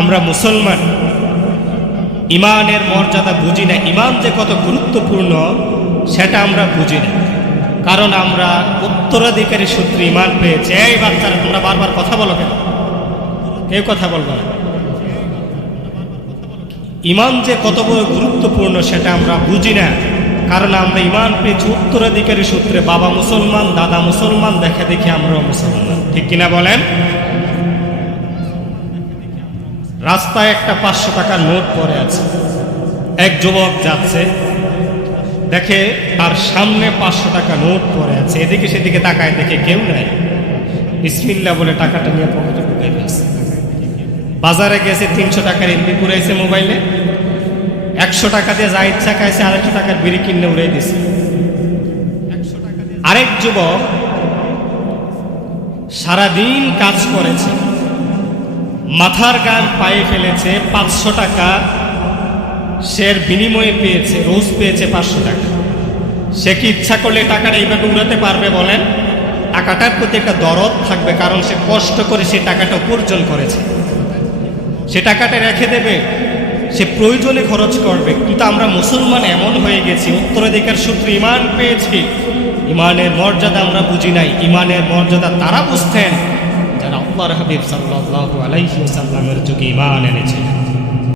আমরা মুসলমান ইমানের মর্যাদা বুঝি না, ইমান যে কত গুরুত্বপূর্ণ সেটা আমরা বুঝি না, কারণ আমরা উত্তরাধিকারী সূত্রে ইমান পেয়েছি। এই বাচ্চারা তোমরা বারবার কথা বলো কেন? কেউ কথা বলবো না। ইমান যে কত বড় গুরুত্বপূর্ণ সেটা আমরা বুঝি না, কারণ আমরা ইমান পেয়েছি উত্তরাধিকারী সূত্রে। বাবা মুসলমান, দাদা মুসলমান, দেখে দেখে আমরাও মুসলমান। ঠিক কিনা বলেন? রাস্তায় একটা 500 টাকার নোট পড়ে আছে, এক যুবক যাচ্ছে, দেখে আর সামনে 500 টাকা নোট পড়ে আছে, এদিকে সেদিকে তাকায়, দেখে কেউ নাই, বিসমিল্লাহ বলে টাকাটা নিয়ে পকেটে ঢুকিয়ে ফেলছে। বাজারে গেছে, 300 টাকার এমবি পুরাইছে মোবাইলে, 100 টাকা দিয়ে যা ইচ্ছা খাইছে, 250 টাকার বিড়ি কিনে উড়াই দিছে। আরেক যুবক সারাদিন কাজ করেছে, মাথার গান পায়ে ফেলেছে, 500 টাকা সে বিনিময়ে পেয়েছে, রোজ পেয়েছে 500 টাকা। সে কি ইচ্ছা করলে টাকাটা এইভাবে উড়াতে পারবে বলেন? টাকাটার প্রতি একটা দরদ থাকবে, কারণ সে কষ্ট করে সে টাকাটা উপার্জন করেছে, সে টাকাটা রেখে দেবে, সে প্রয়োজনে খরচ করবে। কিন্তু আমরা মুসলমান এমন হয়ে গেছি, উত্তরাধিকার সূত্রে ইমান পেয়েছি, ইমানের মর্যাদা আমরা বুঝি নাই। ইমানের মর্যাদা তারা বুঝতেন যারা আল্লাহর হাবিব সাল্লাল্লাহু আলাইহি ওয়াসাল্লামের যুগে ইমান এনেছিলেন।